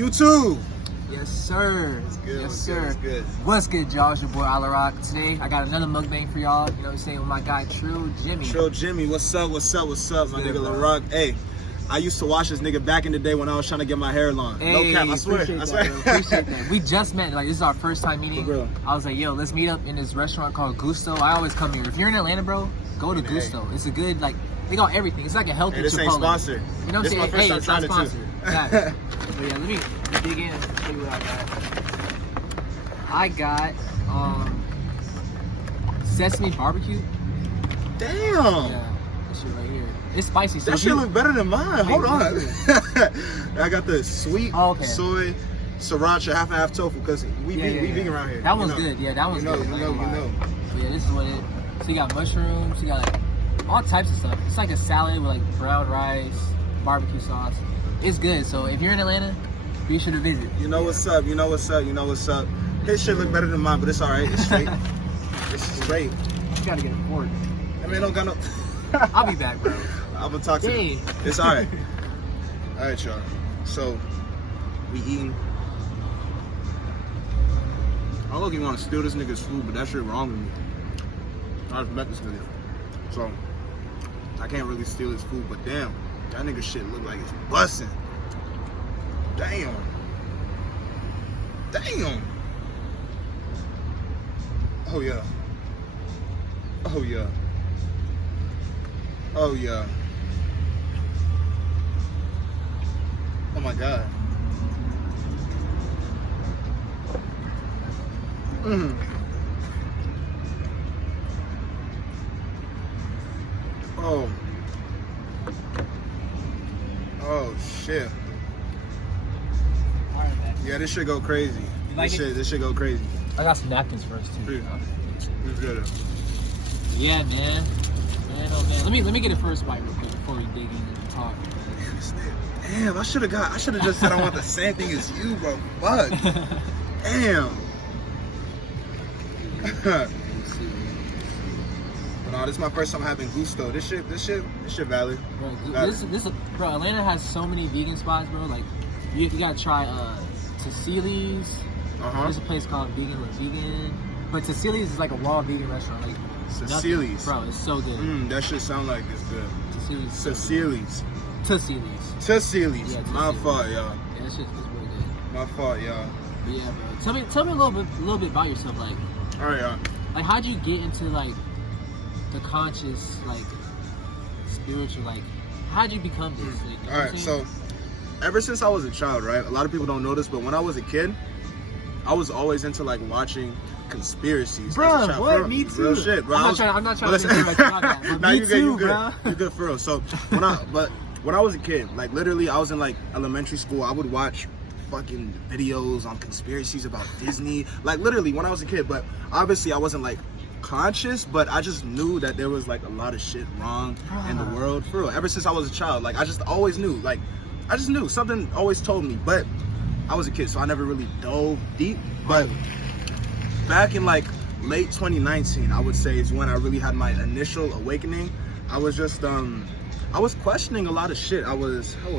YouTube. Yes, sir. It's good. Yes, sir. It's good. What's good, y'all? It's your boy Alarock. Today, I got another mukbang for y'all. You know what I'm saying? With my guy, Trill Jimmy. Trill Jimmy, what's up? What's up? What's up, my good, nigga bro? LaRock? Hey, I used to watch this nigga back in the day when I was trying to get my hair long. Hey, no cap, I swear. appreciate I swear. that, bro. Appreciate that. We just met. Like, this is our first time meeting. For real. I was like, yo, let's meet up in this restaurant called Gusto. I always come here. If you're in Atlanta, bro, go to Gusto. It's a good, like, they got everything. It's like a healthy Hey, this Chipotle. ain't sponsored. You know what I'm This saying? my first time It's not trying it, too. sponsored. Got it. But yeah, let me dig in and show you what I got. I got sesame barbecue. Damn. Yeah, this shit right here. It's spicy. So That if shit you- look better than mine. Hold on. I got the sweet soy sriracha half and half tofu because we vegan around here. That one's good. Yeah, that one's good. You know. But yeah, this is what it. So you got mushrooms. You got like all types of stuff. It's like a salad with like brown rice, barbecue sauce. It's good. So if you're in Atlanta, be sure to visit. You know what's up. You know what's up. You know what's up. His shit look better than mine, but it's all right. It's straight. It's straight. You gotta get a fork. I mean, don't got no. I'll be back, bro. I'm gonna talk to you. It's all right. All right, y'all. So we eating. I don't even want to steal this nigga's food, but that shit wrong with me. I just met this nigga, so I can't really steal his food. But damn, that nigga shit look like it's busting. Damn. Damn. Oh yeah. Oh yeah. Oh yeah. Oh my god. Mm. Oh. Oh shit. All right, man. Yeah, this shit go crazy. You like This shit go crazy. I got some napkins first too. It's good. Yeah, man. Man, oh man. Let me get a first bite real quick before we dig in and talk. Damn, I should have just said I want the same thing as you, bro. Fuck. Damn. But no, this is my first time having Gusto. This shit valid. Bro, bro, Atlanta has so many vegan spots, bro. Like, you gotta try Tassili's. There's a place called Vegan with Vegan. But Tassili's is like a raw vegan restaurant. Like, Tassili's. Bro, it's so good. That shit sound like it's good. Tassili's. Tassili's. Yeah, My fault, y'all. Yeah, that shit is really good. My fault, y'all. But yeah, bro. Tell me a little bit about yourself. Like, all right, y'all. Like, how'd you get into like the conscious, like spiritual, like how'd you become this? Like, you know all right, so ever since I was a child, right? A lot of people don't know this, but when I was a kid, I was always into like watching conspiracies. Bro, what? Me too. Real shit, bro. I'm not trying to say like that. But nah, me you too, good. bro. You're good for real. So when I was a kid, like literally, I was in like elementary school. I would watch fucking videos on conspiracies about Disney, like literally when I was a kid. But obviously, I wasn't like conscious, but I just knew that there was like a lot of shit wrong in the world. For real, ever since I was a child, like I just always knew. Like I just knew something always told me, but I was a kid, so I never really dove deep. But back in like late 2019, I would say is when I really had my initial awakening. I was just I was questioning a lot of shit. How old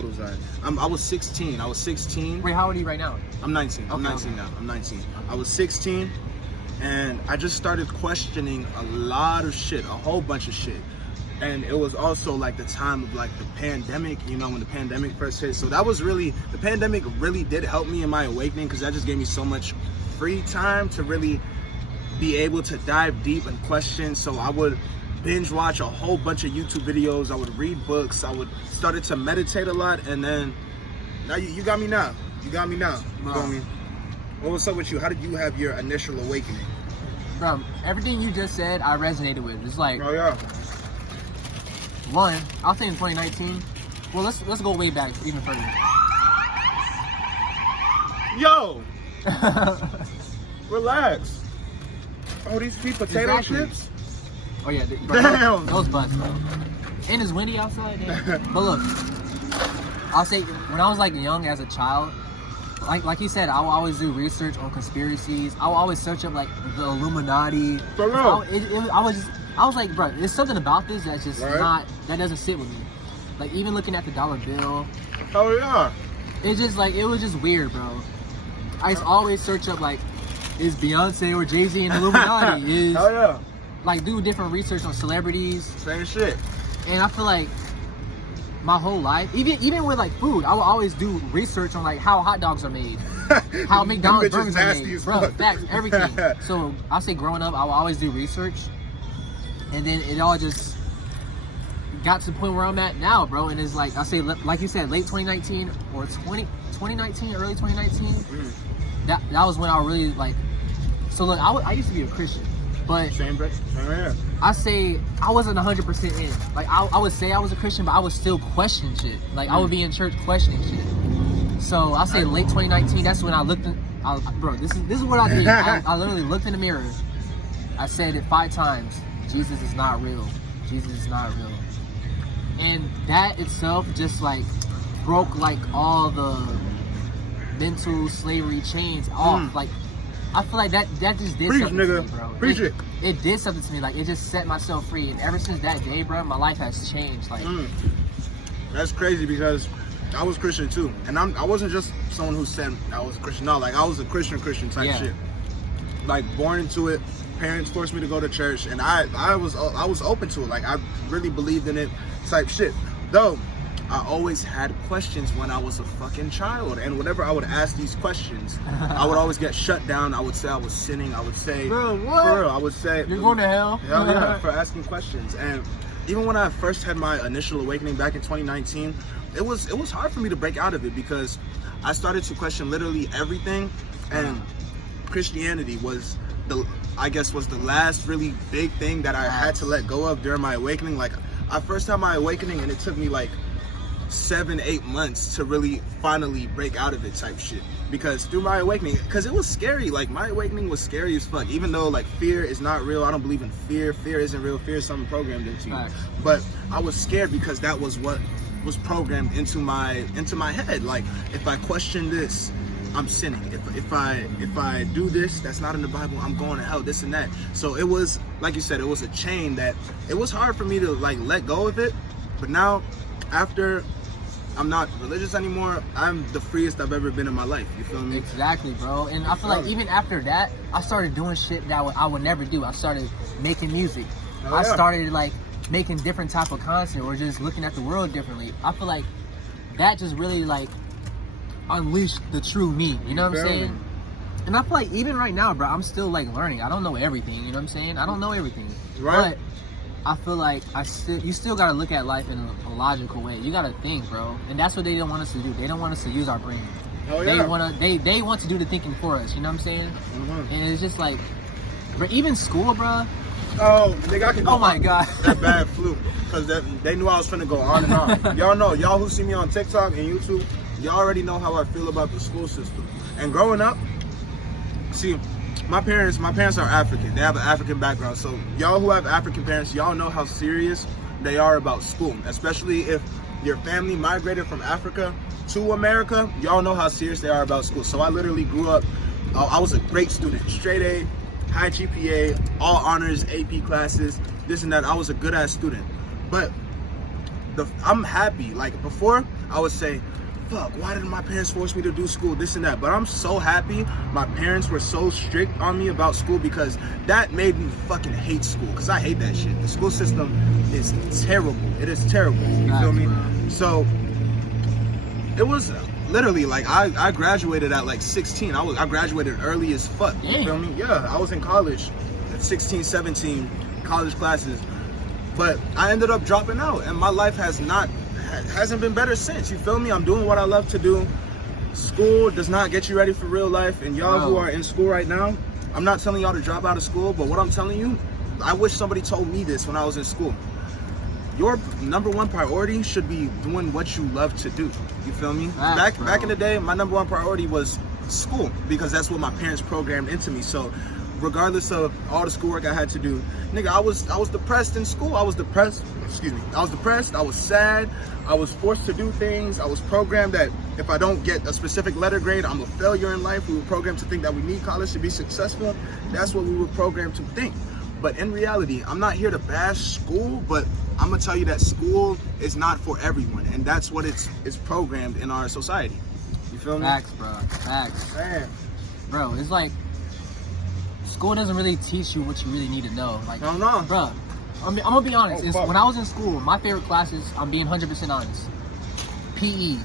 was I? I was 16. Wait, how old are you right now? I'm 19. I'm 19 now. I'm 19. I was 16, and I just started questioning a lot of shit, a whole bunch of shit. And it was also like the time of like the pandemic, you know, when the pandemic first hit. So that was really, the pandemic really did help me in my awakening because that just gave me so much free time to really be able to dive deep and question. So I would binge watch a whole bunch of YouTube videos. I would read books. I would started to meditate a lot. And then now you got me now. You got me now. You got me. What was up with you? How did you have your initial awakening? Bro, everything you just said, I resonated with. It's like, oh yeah. One, I'll say in 2019. Well, let's go way back even further. Yo, relax. Oh, these sweet potato chips. Oh yeah, damn. Those buns, bro. And it's windy outside. Damn. But look, I'll say when I was like young as a child, like you said, I will always do research on conspiracies. I will always search up like the Illuminati. For real. I was like, bro, there's something about this that's just that doesn't sit with me. Like even looking at the dollar bill. Oh yeah. It just like it was just weird, bro. I used to always search up like, is Beyonce or Jay-Z in Illuminati? Is Hell yeah. like do different research on celebrities. Same shit. And I feel like my whole life, even with like food, I will always do research on like how hot dogs are made, how McDonald's burgers are made, bro. Facts, everything. So I say growing up, I will always do research, and then it all just got to the point where I'm at now, bro. And it's like I say, like you said, late 2019 or 2019, early 2019. That was when I really like. So look, I used to be a Christian. But I say I wasn't 100% in. Like I would say I was a Christian, but I was still questioning shit. Like I would be in church questioning shit. So I say late 2019. That's when I looked. Bro, this is what I did. I literally looked in the mirror. I said it 5 times. Jesus is not real. Jesus is not real. And that itself just like broke like all the mental slavery chains off. Like. I feel like that just did something to me, bro. Preach it. It did something to me. Like, it just set myself free. And ever since that day, bro, my life has changed. Like, That's crazy because I was Christian too. And I wasn't just someone who said I was a Christian. No, like I was a Christian type shit. Like, born into it. Parents forced me to go to church. And I was open to it. Like, I really believed in it type shit. Though, I always had questions when I was a fucking child, and whenever I would ask these questions, I would always get shut down. I would say I was sinning. I would say, bro, what? For real, I would say, you're going to hell? Hell yeah, for asking questions. And even when I first had my initial awakening back in 2019, it was hard for me to break out of it because I started to question literally everything, and Christianity was the last really big thing that I had to let go of during my awakening. Like, I first had my awakening, and it took me like 7-8 months to really finally break out of it type shit. Because through my awakening, because it was scary. Like, my awakening was scary as fuck. Even though like fear is not real, I don't believe in fear. Fear isn't real. Fear is something programmed into you. Right. But I was scared because that was what was programmed into my head. Like, if I question this, I'm sinning. If I do this, that's not in the Bible, I'm going to hell. This and that. So it was, like you said, it was a chain that it was hard for me to like let go of it. But now, after I'm not religious anymore, I'm the freest I've ever been in my life. You feel me? Exactly, bro. And I feel like even after that, I started doing shit that I would never do. I started making music. I started like making different type of content or just looking at the world differently. I feel like that just really like unleashed the true me. You know what I'm saying? And I feel like even right now, bro, I'm still like learning. I don't know everything. You know what I'm saying? I don't know everything. Right. But I feel like you still gotta look at life in a logical way. You gotta think, bro, and that's what they don't want us to do. They don't want us to use our brain. Oh, yeah. They want to do the thinking for us. You know what I'm saying? And it's just like, bro, even school, bro. Oh, nigga, I can go. Oh my god, that bad fluke because they knew I was finna go on and on. Y'all who see me on TikTok and YouTube, y'all already know how I feel about the school system. And growing up, see. My parents are African. They have an African background. So y'all who have African parents, y'all know how serious they are about school. Especially if your family migrated from Africa to America, y'all know how serious they are about school. So I literally grew up, I was a great student. Straight A, high GPA, all honors, AP classes, this and that. I was a good ass student. But I'm happy. Like before, I would say, fuck, why did my parents force me to do school, this and that? But I'm so happy my parents were so strict on me about school because that made me fucking hate school because I hate that shit. The school system is terrible. It is terrible. You feel me? So it was literally like I graduated at like 16. I graduated early as fuck. You feel me? Yeah, I was in college at 16, 17, college classes. But I ended up dropping out and my life hasn't been better since. You feel me? I'm doing what I love to do. School does not get you ready for real life. And y'all who are in school right now, I'm not telling y'all to drop out of school, but what I'm telling you, I wish somebody told me this when I was in school. Your number one priority should be doing what you love to do. You feel me? Back in the day, my number one priority was school because that's what my parents programmed into me. So regardless of all the schoolwork I had to do, nigga, I was depressed in school. I was depressed. I was sad. I was forced to do things. I was programmed that if I don't get a specific letter grade, I'm a failure in life. We were programmed to think that we need college to be successful. That's what we were programmed to think. But in reality, I'm not here to bash school, but I'm gonna tell you that school is not for everyone, and that's what it's programmed in our society. feel me? Facts, bro. Facts. Man. Bro, it's like school doesn't really teach you what you really need to know. Like, I don't know. bro, I'm gonna be honest. Oh, When I was in school, my favorite classes, I'm being 100% honest. PE,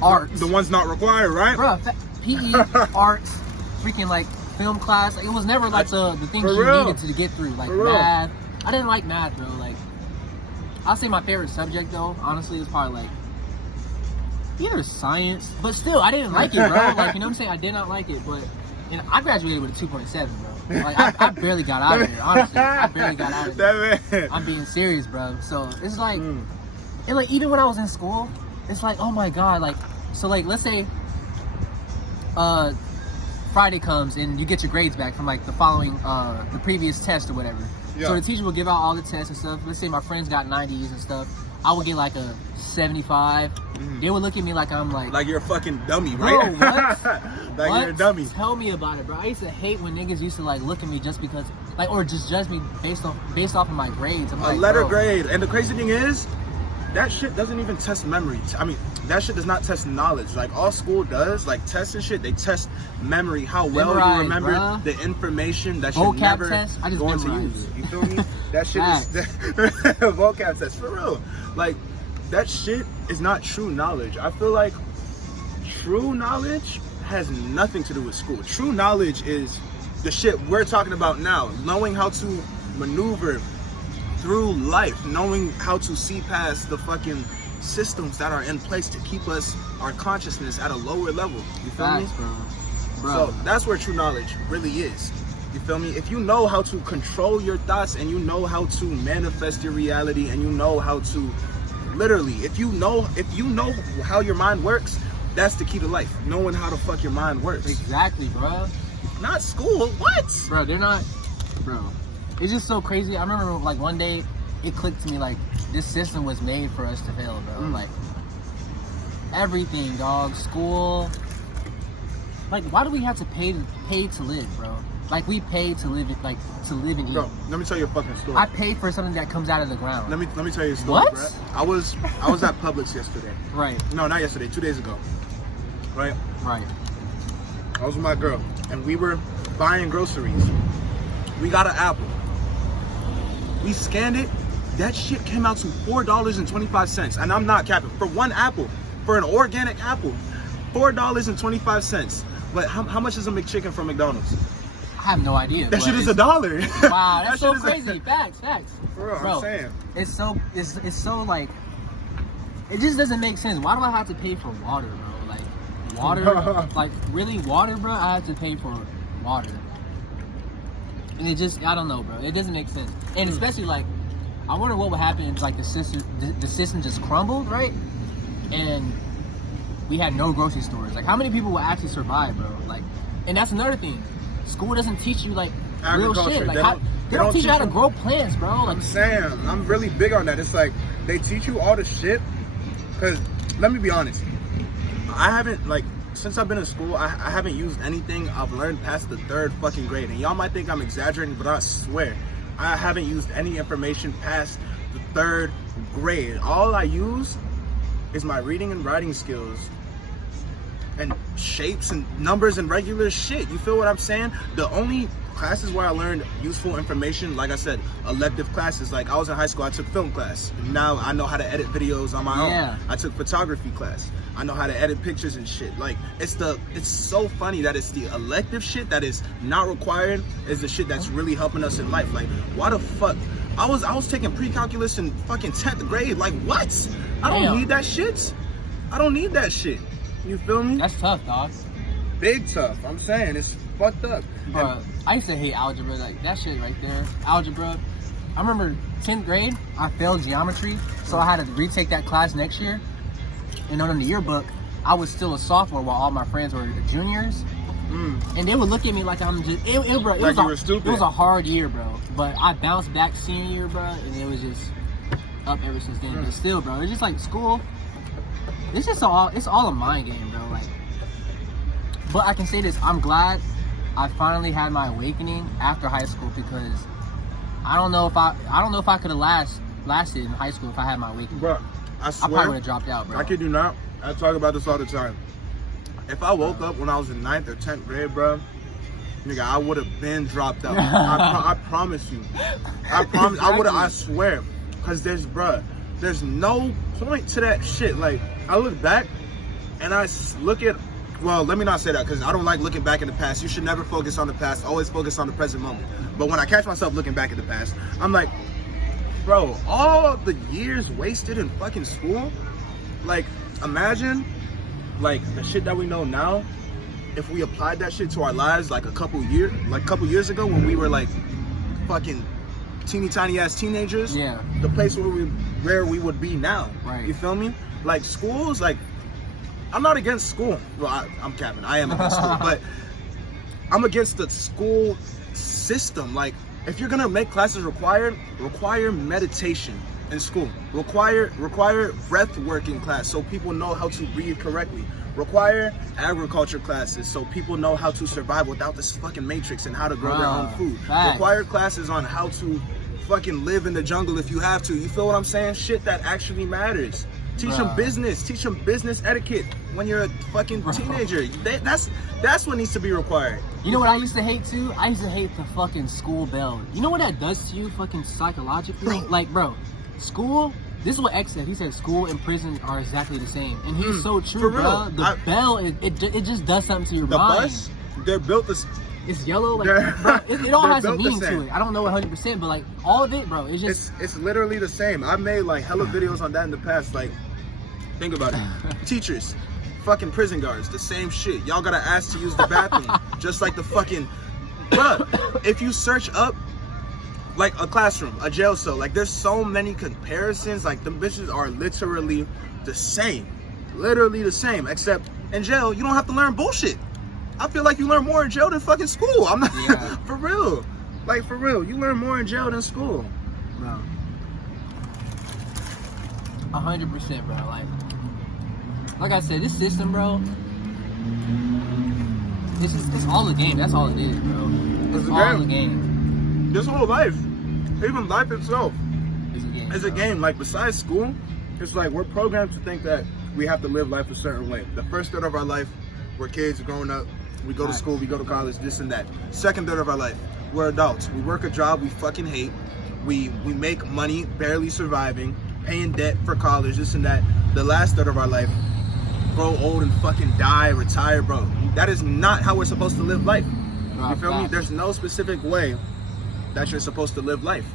arts. The one's not required, right? Bro, PE, arts, freaking like film class. Like, it was never like the things For you real. needed to get through. Like For real. math. I didn't like math, bro. Like, I'll say my favorite subject though, honestly, is probably like either science, but still, I didn't like it, bro. Like, you know what I'm saying? I did not like it, but and I graduated with a 2.7, bro. Like, I barely got out of it, honestly. I barely got out of it. That man. I'm being serious, bro. So it's like, and like even when I was in school, it's like, oh my god, like, so like let's say, Friday comes and you get your grades back from like the following, the previous test or whatever. Yeah. So the teacher will give out all the tests and stuff. Let's say my friends got 90s and stuff. I would get like a 75. They would look at me like I'm like you're a fucking dummy, bro, right? what? Like What? you're a dummy. Tell me about it, bro. I used to hate when niggas used to like look at me just because, like, or just judge me based off of my grades. I'm A like, letter bro, grade. And the crazy thing is, that shit doesn't even test memory. I mean, that shit does not test knowledge. Like, all school does, like, tests and shit, they test memory, how well Memorize, you remember bruh. the information that you're Vocab never test, I just going to memorized use. it. You feel me? That shit is vocab test, for real. Like, that shit is not true knowledge. I feel like true knowledge has nothing to do with school. True knowledge is the shit we're talking about now. Knowing how to maneuver through life, knowing how to see past the fucking systems that are in place to keep our consciousness at a lower level. You feel me? Facts, bro. So that's where true knowledge really is. You feel me? If you know how to control your thoughts and you know how to manifest your reality and you know how to literally, if you know how your mind works, that's the key to life. Knowing how the fuck your mind works. Exactly, bro. Not school. What? Bro, they're not, bro. It's just so crazy. I remember like one day it clicked to me like this system was made for us to fail, bro. Like everything, dog. School. Like, why do we have to pay to live, bro? Like, we pay to live, like, to live and eat. Bro, let me tell you a fucking story. I paid for something that comes out of the ground. Let me tell you a story. What? Bro. I was at Publix yesterday. Right. No, not yesterday. 2 days ago. Right. Right. I was with my girl, and we were buying groceries. We got an apple. We scanned it. That shit came out to $4.25, and I'm not capping. For one apple, for an organic apple, $4.25. But how much is a McChicken from McDonald's? I have no idea. That shit is $1. Wow, that's so shit is crazy. Facts. For real, Bro, I'm saying. It's so like, it just doesn't make sense. Why do I have to pay for water, bro? Like, water, like, really water, bro? I have to pay for water. And it just, I don't know, bro. It doesn't make sense. And especially, like, I wonder what would happen if, like, the system just crumbled, right? And we had no grocery stores. Like, how many people will actually survive, bro? Like, and that's another thing. School doesn't teach you, like, real shit. Like, they don't teach you how to grow plants, bro. Like, I'm saying, I'm really big on that. It's like, they teach you all the shit. Because, let me be honest. I haven't, like, since I've been in school, I haven't used anything I've learned past the 3rd fucking grade. And y'all might think I'm exaggerating, but I swear, I haven't used any information past the 3rd grade. All I use is my reading and writing skills and shapes and numbers and regular shit. You feel what I'm saying? The only classes where I learned useful information, like I said, elective classes. Like, I was in high school, I took film class. Now I know how to edit videos on my own. I took photography class. I know how to edit pictures and shit. Like, it's so funny that it's the elective shit that is not required is the shit that's really helping us in life. Like, why the fuck? I was taking pre-calculus in fucking 10th grade. Like, what? I don't need that shit. I don't need that shit. You feel me? That's tough, dog. Big tough. I'm saying, it's fucked up. Bro, I used to hate algebra. Like, that shit right there. Algebra. I remember 10th grade, I failed geometry, so I had to retake that class next year. And on the yearbook, I was still a sophomore while all my friends were juniors. And they would look at me like I'm just, bro, it was a hard year, bro. But I bounced back senior year, bro, and it was just up ever since then. But still, bro, it's just like school. It's all a mind game, bro. Like, but I can say this: I'm glad I finally had my awakening after high school, because I don't know if I could have lasted in high school if I had my awakening. Bro, I swear, I probably would have dropped out, bro. I kid you not. I talk about this all the time. If I woke up when I was in 9th or 10th grade, bro, nigga, I would have been dropped out. I promise you. I promise. Exactly. I swear. Cause there's no point to that shit. Like, I look back and look at, well, let me not say that because I don't like looking back in the past. You should never focus on the past. Always focus on the present moment. But when I catch myself looking back at the past, I'm like, bro, all the years wasted in fucking school. Like, imagine, like, the shit that we know now, if we applied that shit to our lives like a couple years ago when we were like fucking teeny tiny ass teenagers. Yeah. The place where we would be now. Right. You feel me? Like, schools, like, I'm not against school. Well, I'm capping. I am against school, but I'm against the school system. Like, if you're gonna make classes require meditation in school. Require breath work in class so people know how to breathe correctly. Require agriculture classes so people know how to survive without this fucking matrix and how to grow their own food. Facts. Require classes on how to fucking live in the jungle if you have to. You feel what I'm saying? Shit that actually matters. Teach them business. Teach them business etiquette when you're a fucking teenager. That's what needs to be required. You know what I used to hate too? I used to hate the fucking school bell. You know what that does to you fucking psychologically? Like, bro, school, this is what X said. He said school and prison are exactly the same. And he's so true, for real. bro. The bell, it just does something to your The mind. bus, they're built this. It's yellow, like, bro, it all they're has a built the meaning to same. it. I don't know 100%, but like all of it, bro, it's just It's literally the same. I've made like hella videos on that in the past. Like, think about it. Teachers, fucking prison guards, the same shit. Y'all gotta ask to use the bathroom, just like the fucking. Bruh, if you search up like a classroom, a jail cell, like there's so many comparisons. Like, the bitches are literally the same, except in jail you don't have to learn bullshit. I feel like you learn more in jail than fucking school. I'm not for real. Like, for real, you learn more in jail than school. No. 100%, bro. Like I said, this system, bro, it's all a game. That's all it is, bro. It's all a game. This whole life, even life itself, It's a game. is a game. Like, besides school, it's like we're programmed to think that we have to live life a certain way. The first third of our life, we're kids growing up. We go to school, we go to college, this and that. Second third of our life, we're adults. We work a job we fucking hate. We make money, barely surviving, paying debt for college, this and that. The last third of our life, grow old and fucking die, retire, bro. That is not how we're supposed to live life. You feel me? There's no specific way that you're supposed to live life.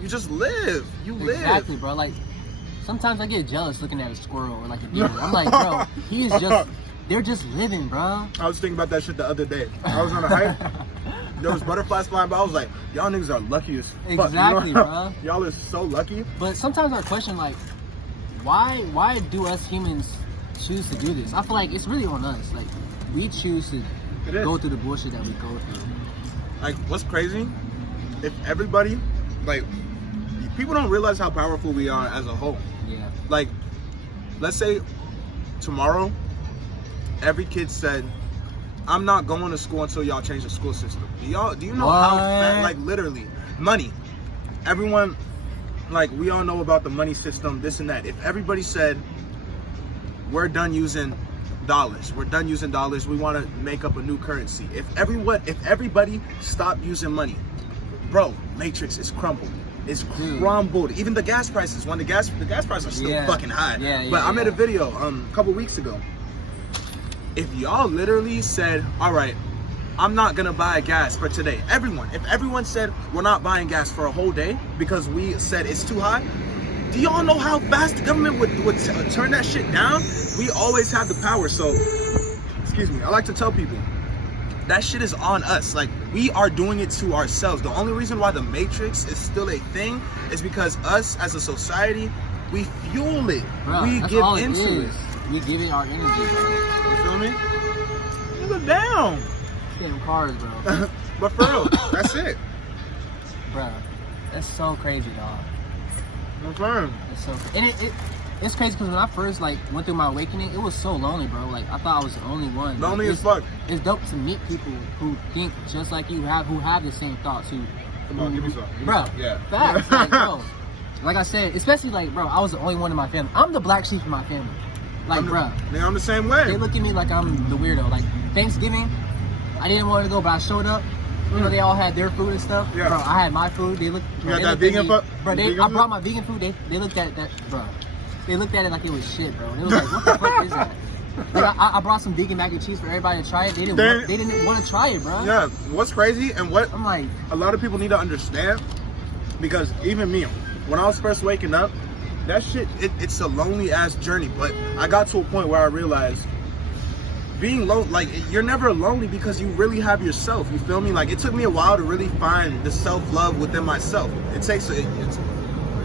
You just live. You live. Exactly, bro. Like, sometimes I get jealous looking at a squirrel or like a deer. I'm like, bro, they're just living, bro. I was thinking about that shit the other day. I was on a hike. There was butterflies flying by. I was like, y'all niggas are lucky as fuck. Exactly, bro. Y'all are so lucky. But sometimes I question, like, why do us humans choose to do this? I feel like it's really on us. Like, we choose to go through the bullshit that we go through. Like, what's crazy? If everybody, like, people don't realize how powerful we are as a whole. Yeah. Like, let's say tomorrow, every kid said, I'm not going to school until y'all change the school system. Do you know how fat, like, literally, money. Everyone, like, we all know about the money system, this and that. If everybody said, we're done using dollars, we want to make up a new currency. If everybody stopped using money, bro, matrix is crumbled. It's crumbled. Even the gas prices, when the gas prices are still fucking high. But I made a video a couple weeks ago. If y'all literally said, all right, I'm not gonna buy gas for today. If everyone said we're not buying gas for a whole day because we said it's too high, do y'all know how fast the government would turn that shit down? We always have the power. So, excuse me, I like to tell people, that shit is on us. Like, we are doing it to ourselves. The only reason why the matrix is still a thing is because us as a society, we fuel it. Bro, we give into it. We give it our energy, bro. You feel me? Nigga, down. Getting cars, bro. But for real, that's it. Bro, that's so crazy, dog. Confirm. It's so, and it's crazy because when I first like went through my awakening, it was so lonely, bro. Like, I thought I was the only one. Lonely like, as fuck. It's dope to meet people who think just like you, who have the same thoughts. Come on, give me some. Bro, Yeah. facts. Like, bro, like I said, especially like, bro, I was the only one in my family. I'm the black sheep in my family. Like, bruh, I'm the same way. they look at me like I'm the weirdo. Like, Thanksgiving, I didn't want to go, but I showed up. You know, they all had their food and stuff. Yeah. Bro, I had my food. They looked. You got that vegan food? Bro, I brought my vegan food. They looked at that, bro. They looked at it like it was shit, bro. And it was like, what the fuck is that? Like, I brought some vegan mac and cheese for everybody to try it. They didn't want to try it, bro. Yeah, what's crazy and what I'm like, a lot of people need to understand, because even me, when I was first waking up, that shit, it's a lonely ass journey. But I got to a point where I realized being lonely, like, you're never lonely because you really have yourself. You feel me? Like, it took me a while to really find the self-love within myself. It takes, fuck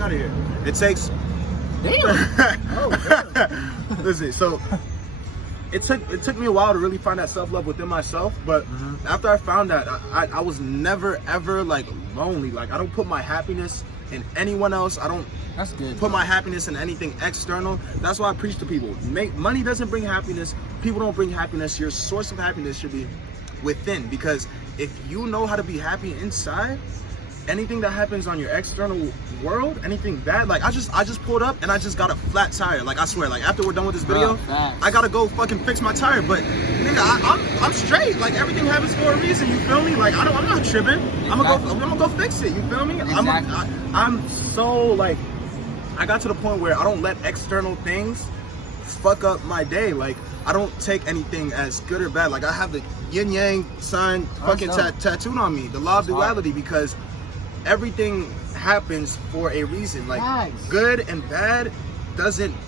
out of here. It takes. damn. Listen, so it took me a while to really find that self-love within myself, but after I found that, I was never ever like lonely. Like, I don't put my happiness in anyone else. I don't That's good. put my happiness in anything external. That's why I preach to people. Money doesn't bring happiness. People don't bring happiness. Your source of happiness should be within, because if you know how to be happy inside, anything that happens on your external world, anything bad, like I just pulled up and I just got a flat tire. Like, I swear, like, after we're done with this video, I gotta go fucking fix my tire. But nigga, I'm straight. Like, everything happens for a reason. You feel me? Like, I'm not tripping. I'm gonna go fix it. You feel me? Exactly. I'm so, like, I got to the point where I don't let external things fuck up my day. Like, I don't take anything as good or bad. Like, I have the yin yang sign fucking tattooed on me, the law of duality, because everything happens for a reason. Like, nice. Good and bad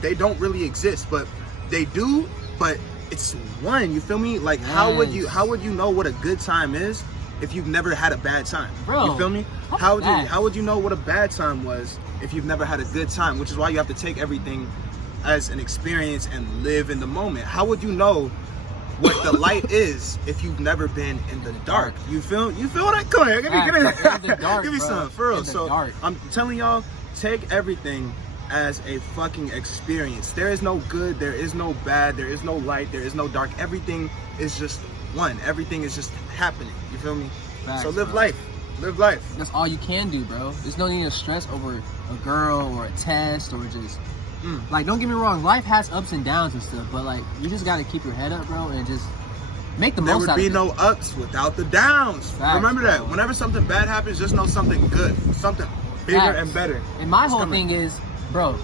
they don't really exist, but they do. But it's one. You feel me? Like, how would you know what a good time is if you've never had a bad time? Bro, you feel me? How would you know what a bad time was if you've never had a good time? Which is why you have to take everything as an experience and live in the moment. How would you know what the light is if you've never been in the dark? You feel what I come here? Give me some for real. So I'm telling y'all, take everything as a fucking experience. There is no good, there is no bad, there is no light, there is no dark. Everything is just one. Everything is just happening. You feel me? Facts, so live bro. life. Live life. That's all you can do, bro. There's no need to stress over a girl or a test or just like, don't get me wrong, life has ups and downs and stuff, but like, you just gotta keep your head up, bro, and just make the most out of it. There would be no ups without the downs. Facts, remember that. bro. Whenever something bad happens, just know something good, something bigger and better. And my whole thing is, bro,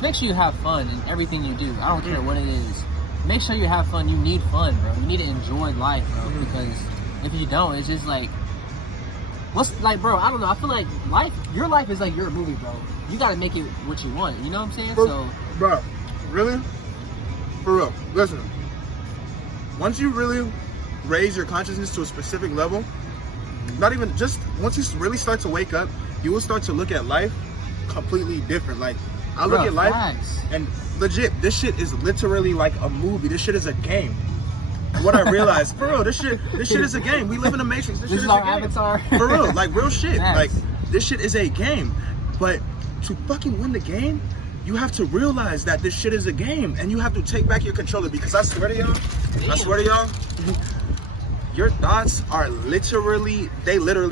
make sure you have fun in everything you do. I don't care what it is. Make sure you have fun. You need fun, bro. You need to enjoy life, bro, because if you don't, it's just like, bro, I don't know. I feel like your life is like your movie, bro. You gotta make it what you want. You know what I'm saying? Bro, really? For real. Listen. Once you really raise your consciousness to a specific level, not even just once you really start to wake up, you will start to look at life completely different. Like, I look at life and legit, this shit is literally like a movie. This shit is a game. What I realized, for real, this shit is a game. We live in a matrix. This shit is our a game. avatar. For real, like real shit. Facts. Like, this shit is a game. But to fucking win the game, you have to realize that this shit is a game, and you have to take back your controller, because I swear to y'all, your thoughts are literally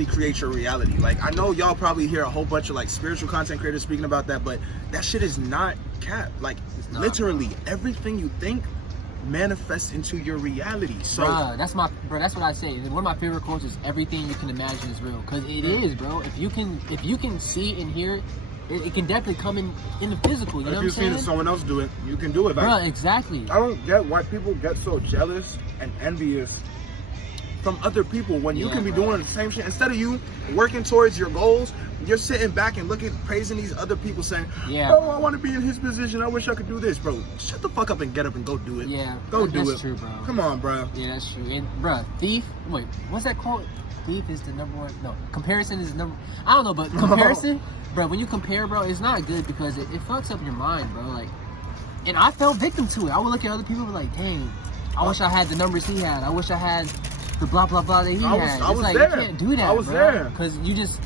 create your reality. Like, I know y'all probably hear a whole bunch of like spiritual content creators speaking about that, but that shit is not cap. Like, literally everything you think manifests into your reality. So that's what I say. One of my favorite quotes is, everything you can imagine is real, because it is, bro. If you can see and hear it can definitely come in the physical. You know what I'm saying? If you've seen someone else do it, you can do it. Like, bro, exactly. I don't get why people get so jealous and envious from other people when you can be doing the same shit. Instead of you working towards your goals, you're sitting back and praising these other people, saying, "Oh, I want to be in his position. I wish I could do this, bro." Shut the fuck up and get up and go do it. Yeah, go do it. That's true, bro. Come on, bro. Yeah, that's true. And bro, thief. Wait, what's that quote? Thief is the number one. No, comparison is the number. I don't know, but comparison, bro. When you compare, bro, it's not good, because it fucks up your mind, bro. Like, and I fell victim to it. I would look at other people and be like, dang, I wish I had the numbers he had. I wish I had the blah blah blah that he had. I was like, there. You can't do that, I was there. Because you just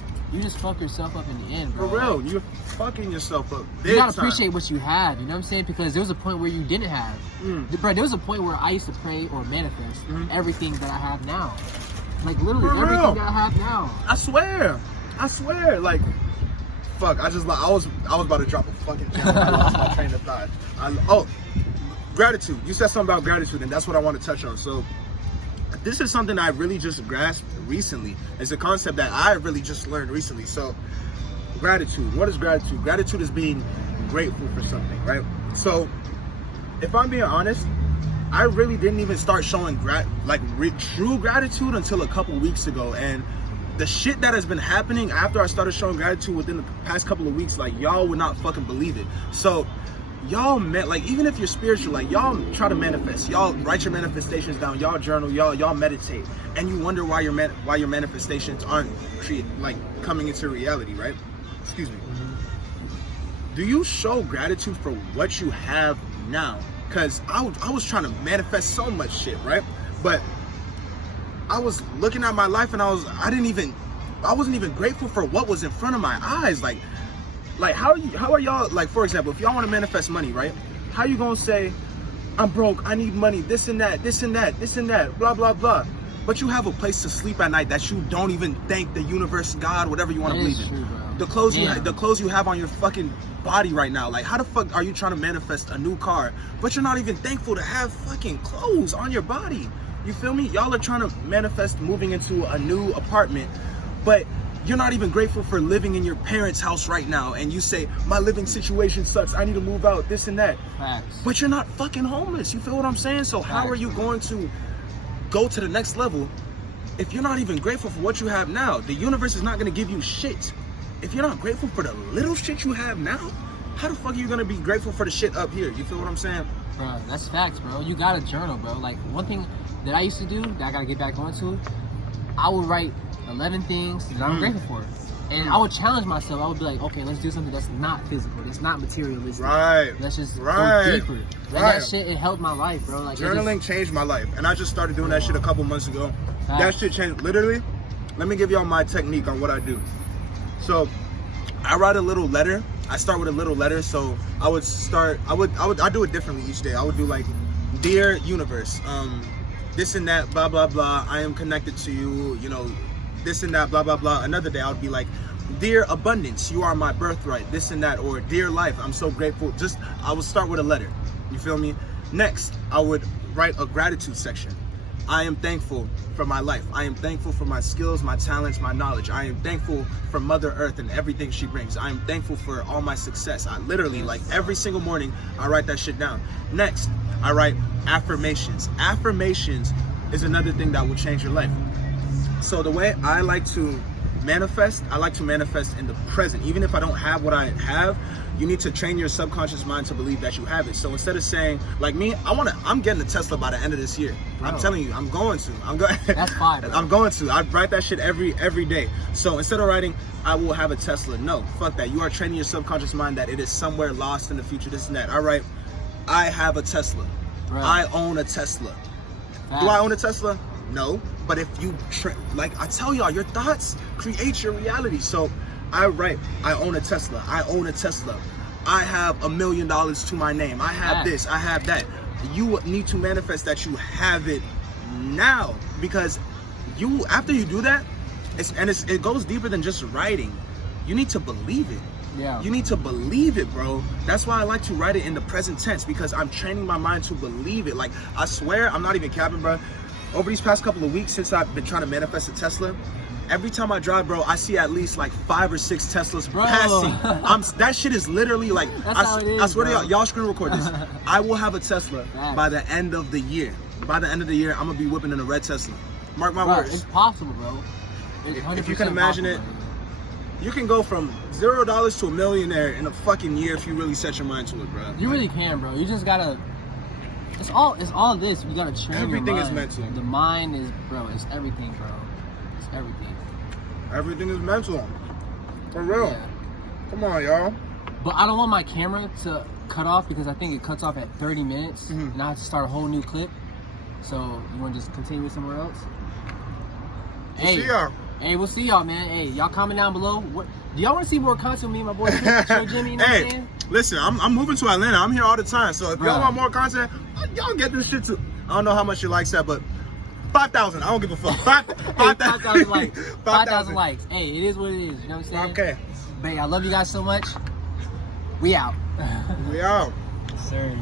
fuck yourself up in the end, bro. For real, you're fucking yourself up. You gotta appreciate what you have, you know what I'm saying? Because there was a point where you didn't have. Bro, there was a point where I used to pray or manifest everything that I have now. Like, literally everything that I have now. I swear. Like, fuck, I was about to drop a fucking gem. I lost my train of thought. gratitude. You said something about gratitude, and that's what I want to touch on. So this is something I really just grasped recently. It's a concept that I really just learned recently. So gratitude. What is gratitude? Gratitude is being grateful for something, right? So if I'm being honest, I really didn't even start showing true gratitude until a couple weeks ago. And the shit that has been happening after I started showing gratitude within the past couple of weeks, like, y'all would not fucking believe it. So y'all even if you're spiritual, like, y'all try to manifest, y'all write your manifestations down, y'all journal, y'all meditate, and you wonder why your manifestations aren't coming into reality, right? Excuse me. Do you show gratitude for what you have now? Because I was trying to manifest so much shit, right? But I was looking at my life and I wasn't even grateful for what was in front of my eyes. Like how are y'all, like, for example, if y'all want to manifest money, right? How you gonna say, I'm broke, I need money, this and that, blah, blah, blah. But you have a place to sleep at night that you don't even thank the universe, God, whatever you want to believe in. True, bro. The clothes you have on your fucking body right now. Like, how the fuck are you trying to manifest a new car, but you're not even thankful to have fucking clothes on your body? You feel me? Y'all are trying to manifest moving into a new apartment, but you're not even grateful for living in your parents' house right now. And you say, my living situation sucks, I need to move out, this and that. Facts. But you're not fucking homeless. You feel what I'm saying? So how are you going to go to the next level if you're not even grateful for what you have now? The universe is not going to give you shit. If you're not grateful for the little shit you have now, how the fuck are you going to be grateful for the shit up here? You feel what I'm saying? Bro, that's facts, bro. You got to journal, bro. Like, one thing that I used to do that I got to get back onto, I would write 11 things that I'm grateful for. And I would challenge myself. I would be like, okay, let's do something that's not physical, that's not materialistic. Right. Let's just go deeper. Like, that shit, it helped my life, bro. Like, journaling changed my life. And I just started doing that shit a couple months ago. That shit changed. Literally, let me give y'all my technique on what I do. So I write a little letter. I start with a little letter. So I do it differently each day. I would do like, dear universe, this and that, blah, blah, blah. I am connected to you, you know, this and that, blah, blah, blah. Another day I would be like, dear abundance, you are my birthright, this and that. Or dear life, I'm so grateful. I would start with a letter. You feel me? Next, I would write a gratitude section. I am thankful for my life. I am thankful for my skills, my talents, my knowledge. I am thankful for Mother Earth and everything she brings. I am thankful for all my success. I literally, like, every single morning, I write that shit down. Next, I write affirmations. Affirmations is another thing that will change your life. So the way I like to manifest, I like to manifest in the present. Even if I don't have what I have, you need to train your subconscious mind to believe that you have it. So instead of saying, like me, I'm getting a Tesla by the end of this year. I'm telling you, I'm going to. That's fine, bro. I'm going to. I write that shit every day. So instead of writing, I will have a Tesla. No, fuck that. You are training your subconscious mind that it is somewhere lost in the future, this and that. I write, I have a Tesla. Right. I own a Tesla. Do I own a Tesla? No. But if you, like I tell y'all, your thoughts create your reality. So I write, I own a Tesla. I own a Tesla. I have $1 million to my name. I have this, I have that. You need to manifest that you have it now, because after you do that, it goes deeper than just writing. You need to believe it. Yeah. You need to believe it, bro. That's why I like to write it in the present tense, because I'm training my mind to believe it. Like, I swear, I'm not even capping, bro. Over these past couple of weeks since I've been trying to manifest a Tesla, every time I drive, bro, I see at least like 5 or 6 Teslas passing. That shit is literally like, I swear to y'all screen record this. I will have a Tesla by the end of the year. By the end of the year, I'm gonna be whipping in a red Tesla. Mark my words. It's possible, bro. If you can imagine it, you can go from $0 to a millionaire in a fucking year if you really set your mind to it, bro. You really can, bro. You just gotta. It's all this. You gotta train everything your mind. Is mental. The mind is, bro. It's everything, bro. It's everything. Everything is mental. For real. Yeah. Come on, y'all. But I don't want my camera to cut off, because I think it cuts off at 30 minutes, and I have to start a whole new clip. So you want to just continue somewhere else? We'll see y'all. Hey, we'll see y'all, man. Hey, y'all comment down below. Do y'all want to see more content with me and my boy Jimmy? You know what I'm saying? Listen, I'm moving to Atlanta. I'm here all the time. So if y'all want more content, y'all get this shit too. I don't know how much you likes that, but 5,000. I don't give a fuck. 5,000 likes. 5,000 likes. Hey, it is what it is. You know what I'm saying? Okay. But I love you guys so much. We out. We out. Yes, sir.